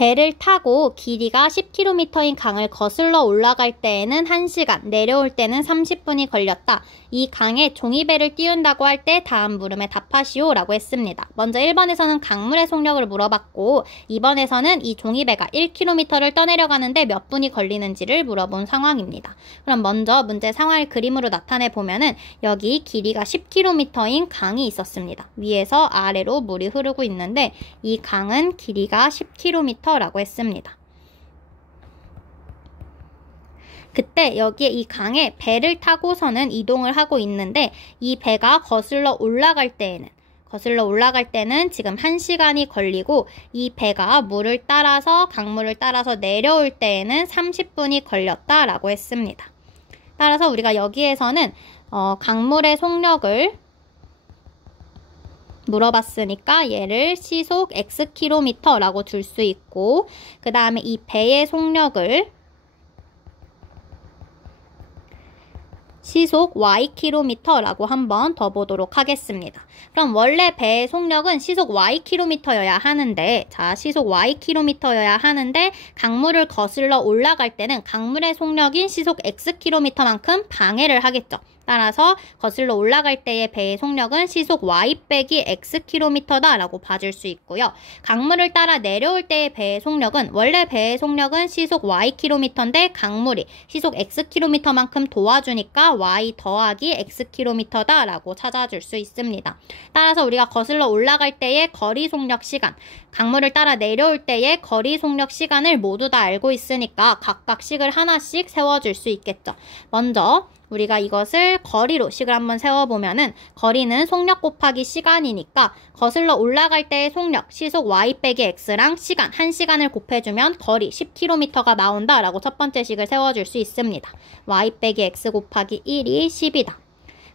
배를 타고 길이가 10km인 강을 거슬러 올라갈 때에는 1시간, 내려올 때는 30분이 걸렸다. 이 강에 종이배를 띄운다고 할 때 다음 물음에 답하시오 라고 했습니다. 먼저 1번에서는 강물의 속력을 물어봤고 2번에서는 이 종이배가 1km를 떠내려가는데 몇 분이 걸리는지를 물어본 상황입니다. 그럼 먼저 문제 상황을 그림으로 나타내 보면은 여기 길이가 10km인 강이 있었습니다. 위에서 아래로 물이 흐르고 있는데 이 강은 길이가 10km라고 했습니다. 그때 여기에 이 강에 배를 타고서는 이동을 하고 있는데 이 배가 거슬러 올라갈 때는 지금 1시간이 걸리고 이 배가 물을 따라서 강물을 따라서 내려올 때에는 30분이 걸렸다라고 했습니다. 따라서 우리가 여기에서는 강물의 속력을 물어봤으니까 얘를 시속 Xkm라고 둘 수 있고 그 다음에 이 배의 속력을 시속 Ykm라고 한번 더 보도록 하겠습니다. 그럼 원래 배의 속력은 시속 Ykm여야 하는데 시속 Ykm여야 하는데 강물을 거슬러 올라갈 때는 강물의 속력인 시속 Xkm만큼 방해를 하겠죠. 따라서 거슬러 올라갈 때의 배의 속력은 시속 y 빼기 xkm다 라고 봐줄 수 있고요. 강물을 따라 내려올 때의 배의 속력은 원래 배의 속력은 시속 ykm인데 강물이 시속 xkm만큼 도와주니까 y 더하기 xkm다 라고 찾아줄 수 있습니다. 따라서 우리가 거슬러 올라갈 때의 거리 속력 시간, 강물을 따라 내려올 때의 거리 속력 시간을 모두 다 알고 있으니까 각각 식을 하나씩 세워줄 수 있겠죠. 먼저 우리가 이것을 거리로 식을 한번 세워보면은 거리는 속력 곱하기 시간이니까 거슬러 올라갈 때의 속력 시속 y 빼기 x랑 시간 1시간을 곱해주면 거리 10km가 나온다라고 첫 번째 식을 세워줄 수 있습니다. y 빼기 x 곱하기 1이 10이다.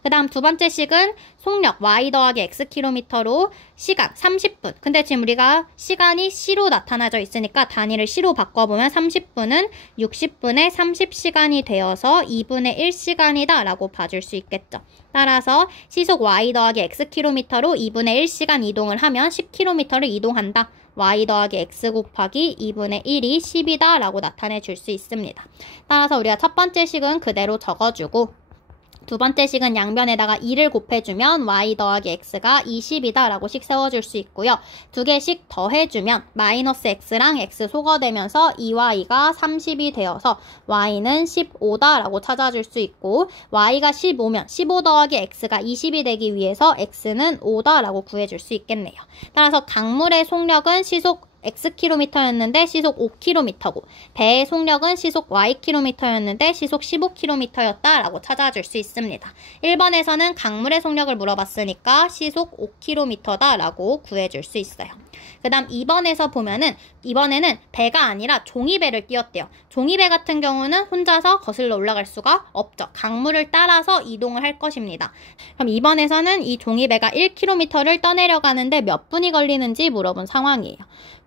그 다음 두 번째 식은 속력 y 더하기 xkm로 시간 30분. 근데 지금 우리가 시간이 c로 나타나져 있으니까 단위를 c로 바꿔보면 30분은 60분의 30시간이 되어서 2분의 1시간이다 라고 봐줄 수 있겠죠. 따라서 시속 y 더하기 xkm로 2분의 1시간 이동을 하면 10km를 이동한다. y 더하기 x 곱하기 2분의 1이 10이다 라고 나타내 줄 수 있습니다. 따라서 우리가 첫 번째 식은 그대로 적어주고 두 번째 식은 양변에다가 2를 곱해주면 y 더하기 x가 20이다 라고 식 세워줄 수 있고요. 두 개씩 더해주면 마이너스 x랑 x 소거되면서 2와 2가 30이 되어서 y는 15다 라고 찾아줄 수 있고 y가 15면 15 더하기 x가 20이 되기 위해서 x는 5다 라고 구해줄 수 있겠네요. 따라서 강물의 속력은 시속 xkm였는데 시속 5km고 배의 속력은 시속 ykm였는데 시속 15km였다 라고 찾아줄 수 있습니다. 1번에서는 강물의 속력을 물어봤으니까 시속 5km다 라고 구해줄 수 있어요. 그 다음 2번에서 보면은 이번에는 배가 아니라 종이배를 띄웠대요. 종이배 같은 경우는 혼자서 거슬러 올라갈 수가 없죠. 강물을 따라서 이동을 할 것입니다. 그럼 2번에서는 이 종이배가 1km를 떠내려가는데 몇 분이 걸리는지 물어본 상황이에요.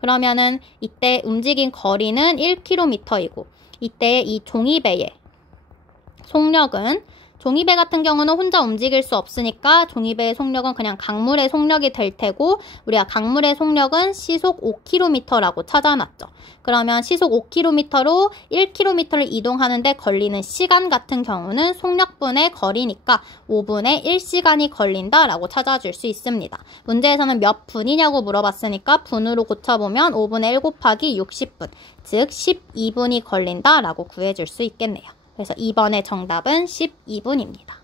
그러면은 이때 움직인 거리는 1km이고 이때 이 종이배의 속력은 종이배 같은 경우는 혼자 움직일 수 없으니까 종이배의 속력은 그냥 강물의 속력이 될 테고 우리가 강물의 속력은 시속 5km라고 찾아놨죠. 그러면 시속 5km로 1km를 이동하는데 걸리는 시간 같은 경우는 속력분의 거리니까 5분의 1시간이 걸린다라고 찾아줄 수 있습니다. 문제에서는 몇 분이냐고 물어봤으니까 분으로 고쳐보면 5분의 1 곱하기 60분, 즉 12분이 걸린다라고 구해줄 수 있겠네요. 그래서 2번의 정답은 12분입니다.